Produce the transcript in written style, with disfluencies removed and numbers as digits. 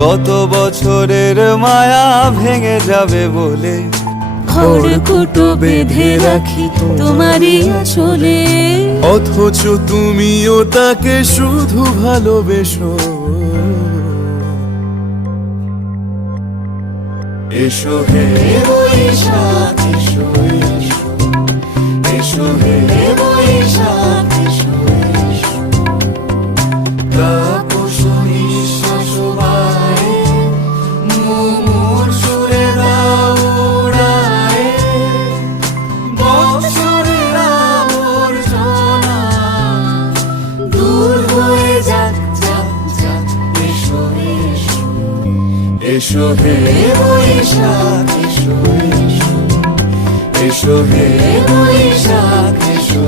কত বছরের মায়া ভেঙে যাবে বলে খড়কুটো বেঁধে রাখি তোমারই আসলে, অথচ তুমিও তাকে শুধু ভালোবেসো। এসো হে বৈশাখ এসো এসো, এসো হে বৈশাখ এসো এসো, তাপস নিঃশ্বাস বায়ে মুমুর সুরে দাও উড়ায়ে, বৎসরের আবর্জনা দূর হয়ে যাক যাক যাক। এসো এসো, এসো হে বৈশাখ এসো এসো, এসো হে বৈশাখ এসো।